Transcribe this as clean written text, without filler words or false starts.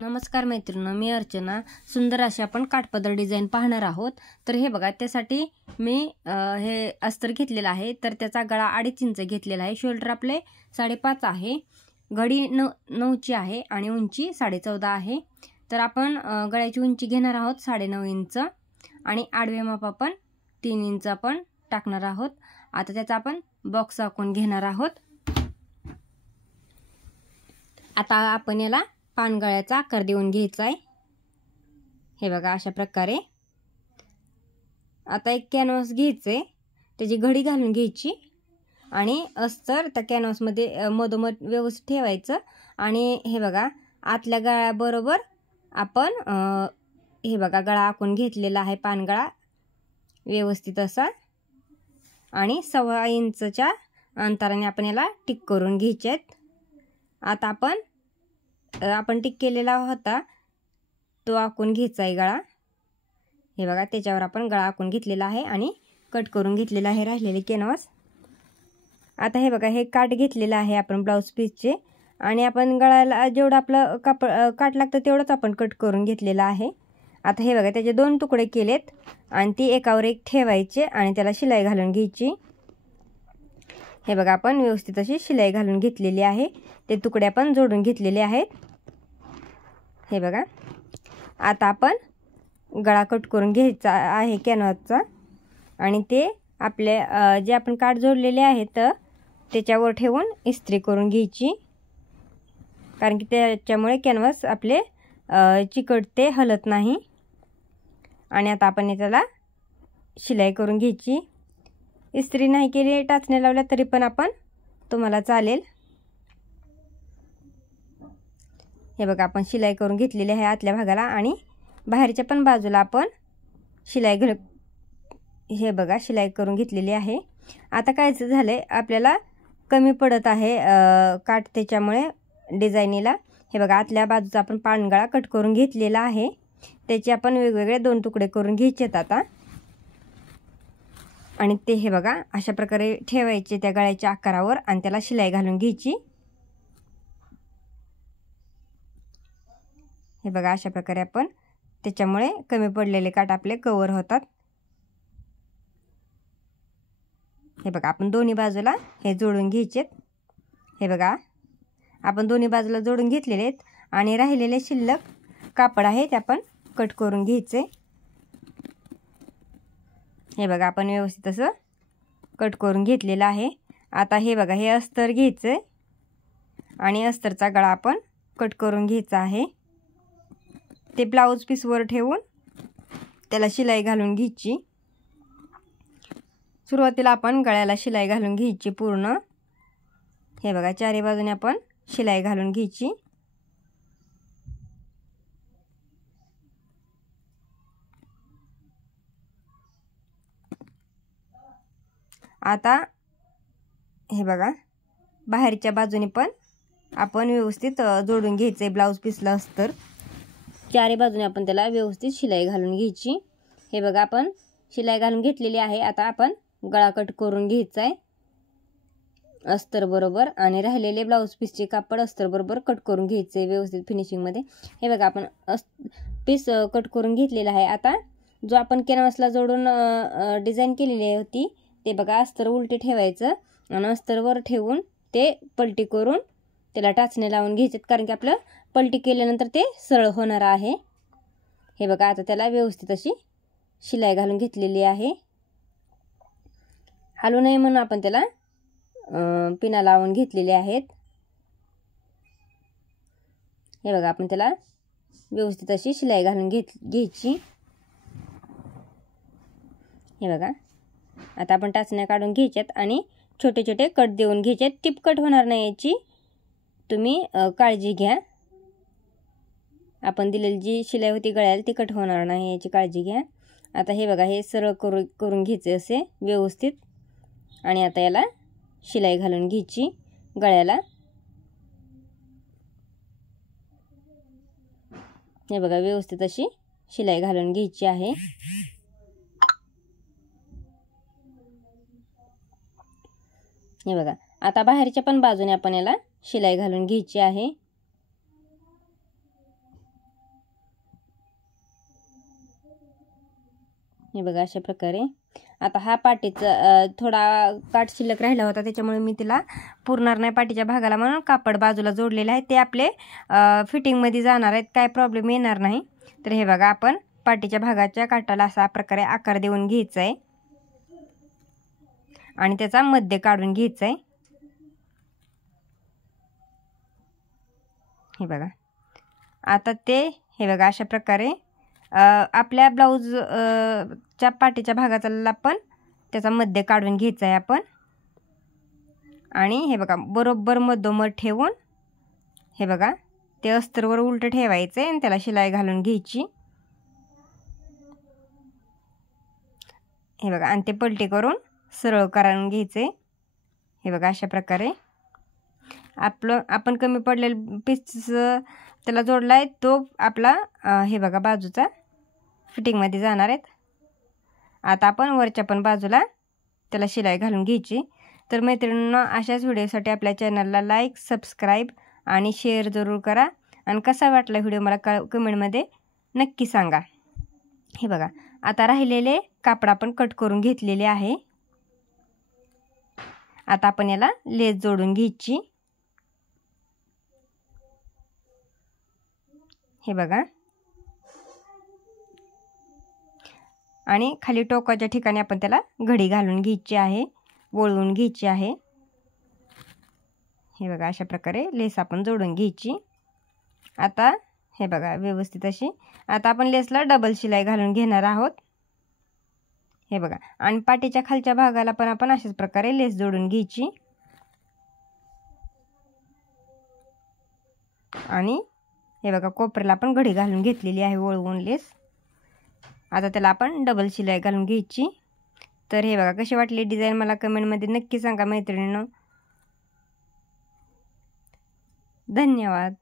नमस्कार मैत्रिणींनो, मी अर्चना. सुंदर अशी आपण काठपदर डिझाईन पाहणार आहोत. तर हे बघा, त्यासाठी मी हे अस्तर घेतलेलं आहे. तर त्याचा गळा 2.5 इंच घेतलेला आहे. शोल्डर आपले 5.5 आहे, घडी 9ची आहे आणि उंची 14.5 आहे. तर आपण गळ्याची उंची घेणार आहोत 9.5 इंच आणि आडवे माप आपण 3 इंच आपण टाकणार आहोत. आता त्याचा आपण बॉक्स आखून घेणार आहोत. आता आपण याला पानगळ्याचा आकार देऊन घ्यायचा आहे. हे बघा, अशा प्रकारे. आता एक कॅनव्हास घ्यायचे, त्याची घडी घालून घ्यायची आणि अस्तर त्या कॅनव्हासमध्ये मधोमध व्यवस्थित ठेवायचं. आणि हे बघा, आतल्या गळ्याबरोबर आपण हे बघा गळा आखून घेतलेला आहे, पानगळा व्यवस्थित असा. आणि 1.25 इंचच्या अंतराने आपण याला टिक करून घ्यायचे आहेत. आता आपण टिक केलेला होता तो आखून घ्यायचा आहे गळा. हे बघा, त्याच्यावर आपण गळा आखून घेतलेला आहे आणि कट करून घेतलेला आहे राहिलेले कॅनव्हास. आता हे बघा, हे काठ घेतलेलं आहे आपण ब्लाऊज पीसचे आणि आपण गळ्याला जेवढं आपलं काठ लागतं तेवढंच आपण कट करून घेतलेलं आहे. आता हे बघा, त्याचे 2 तुकडे केलेत आणि ती एकावर एक ठेवायचे आणि त्याला शिलाई घालून घ्यायची. हे बघा, आपण व्यवस्थित अशी शिलाई घालून घेतलेली आहे. ते तुकडे आपण जोडून घेतलेले आहेत. हे बघा, आता आपण गळा कट करून घ्यायचा आहे कॅनव्हासचा आणि ते आपले जे आपण काठ जोडलेले आहेत त्याच्यावर ठेवून इस्त्री करून घ्यायची, कारण की त्याच्यामुळे कॅनव्हास आपले चिकटते, हलत नाही. आणि आता आपण त्याला शिलाई करून घ्यायची. इस्त्री नाही केली, टाचण्या लावल्या तरी पण आपण तुम्हाला चालेल. हे बघा, आपण शिलाई करून घेतलेली आहे आतल्या भागाला आणि बाहेरच्या पण बाजूला आपण हे बघा शिलाई करून घेतलेली आहे. आता काय झालंय, आपल्याला कमी पडत आहे काठ, त्याच्यामुळे डिझाईनीला हे बघा आतल्या बाजूचा आपण पानगळा कट करून घेतलेला आहे. त्याचे आपण वेगवेगळे 2 तुकडे करून घ्यायचेत आता. आणि ते हे बघा अशा प्रकारे ठेवायचे त्या गळ्याच्या आकारावर आणि त्याला शिलाई घालून घ्यायची. हे बघा, अशा प्रकारे आपण, त्याच्यामुळे कमी पडलेले काठ आपले कव्हर होतात. हे बघा, आपण दोन्ही बाजूला हे जोडून घ्यायचेत. हे बघा, आपण दोन्ही बाजूला जोडून घेतलेले आहेत आणि राहिलेले शिल्लक कापड आहे ते आपण कट करून घ्यायचे. हे बघा, आपण व्यवस्थित असं कट करून घेतलेलं आहे. आता हे बघा, हे अस्तर घ्यायचं आणि अस्तरचा गळा आपण कट करून घ्यायचा आहे. ते ब्लाऊज पीसवर ठेवून त्याला शिलाई घालून घ्यायची. सुरुवातीला आपण गळ्याला शिलाई घालून घ्यायची पूर्ण. हे बघा, चारी बाजूने आपण शिलाई घालून घ्यायची. आता हे बघा, बाहेरच्या बाजूने पण आपण व्यवस्थित जोडून घ्यायचे ब्लाऊज पीसला अस्तर. चारी बाजूने आपण त्याला व्यवस्थित शिलाई घालून घ्यायची. हे बघा, आपण शिलाई घालून घेतलेली आहे. आता आपण गळा कट करून घ्यायचा आहे अस्तर बरोबर आणि राहिलेले ब्लाऊज पीसचे कापड अस्तर बरोबर कट करून घ्यायचे व्यवस्थित फिनिशिंगमध्ये. हे बघा, आपण पीस कट करून घेतलेला आहे. आता जो आपण कॅनव्हासला जोडून डिझाईन केलेली होती ते बघा, अस्तर उलटे ठेवायचं आणि अस्तरवर ठेवून ते पलटी करून त्याला टाचणे लावून घ्यायचे, कारण की आपलं पलटी केल्यानंतर ते सरळ होणार आहे. हे बघा, आता त्याला व्यवस्थित अशी शिलाई घालून घेतलेली आहे. हलू नये म्हणून आपण त्याला पिना लावून घेतलेले आहेत. हे बघा, आपण त्याला व्यवस्थित अशी शिलाई घालून घ्यायची. हे बघा, आता आपण टाचण्या काढून घ्यायच्यात आणि छोटे छोटे कट देऊन घ्यायचे. टिप कट होणार नाही याची तुम्ही काळजी घ्या. आपण दिलेली जी शिलाई होती गळ्याला ती कट होणार नाही याची काळजी घ्या. आता हे बघा, हे सरळ करून घ्यायचे असे व्यवस्थित आणि आता याला शिलाई घालून घ्यायची गळ्याला. हे बघा, व्यवस्थित अशी शिलाई घालून घ्यायची आहे. हे बघा, आता बाहेरच्या पण बाजूने आपण याला शिलाई घालून घ्यायची आहे. हे बघा अशा प्रकारे. आता हा पाटीचा थोडा काठ शिल्लक राहिला होता, त्याच्यामुळे मी तिला पुरणार नाही पाटीच्या भागाला म्हणून कापड बाजूला जोडलेलं आहे. ते आपले फिटिंगमध्ये जाणार आहेत, काय प्रॉब्लेम येणार नाही. तर हे बघा आपण पाटीच्या भागाच्या काठाला असा प्रकारे आकार देऊन घ्यायचा आहे आणि त्याचा मध्य काढून घ्यायचा आहे. हे बघा आता ते हे बघा अशा प्रकारे आपल्या ब्लाऊज च्या पाटीच्या भागाचा पण त्याचा मध्य काढून घ्यायचा आहे आपण. आणि हे बघा बरोबर मधोमध ठेवून हे बघा ते अस्तरवर उलट ठेवायचं आणि त्याला शिलाई घालून घ्यायची. हे बघा आणि ते पलटी करून सरळ करून घ्यायचे. हे बघा अशा प्रकारे आपण कमी पडलेला पीस त्याला जोडला आहे, तो आपला हे बघा बाजूचा फिटिंगमध्ये जाणार आहेत. आता आपण वरच्या पण बाजूला त्याला शिलाई घालून घ्यायची. तर मैत्रिणींनो, अशाच व्हिडिओसाठी आपल्या चॅनलला लाईक, सबस्क्राईब आणि शेअर जरूर करा. आणि कसा वाटला व्हिडिओ मला कमेंटमध्ये नक्की सांगा. हे बघा आता राहिलेले कापड आपण कट करून घेतलेले आहे. आता आपण याला लेस जोडून घ्यायची. हे बघा आणि खाली टोकाच्या ठिकाणी आपण त्याला घडी घालून घ्यायची आहे, वळवून घ्यायची आहे. हे बघा अशा प्रकारे लेस आपण जोडून घ्यायची. आता हे बघा व्यवस्थित अशी. आता आपण लेसला डबल शिलाई घालून घेणार आहोत. हे बघा आणि पाटीच्या खालच्या भागाला पण आपण अशाच प्रकारे लेस जोडून घ्यायची. आणि हे बघा कोपऱ्याला आपण घडी घालून घेतलेली आहे वळवून लेस. आता त्याला आपण डबल शिलाई घालून घ्यायची. तर हे बघा कशी वाटली डिझाईन मला कमेंटमध्ये नक्की सांगा मैत्रिणींनो. धन्यवाद.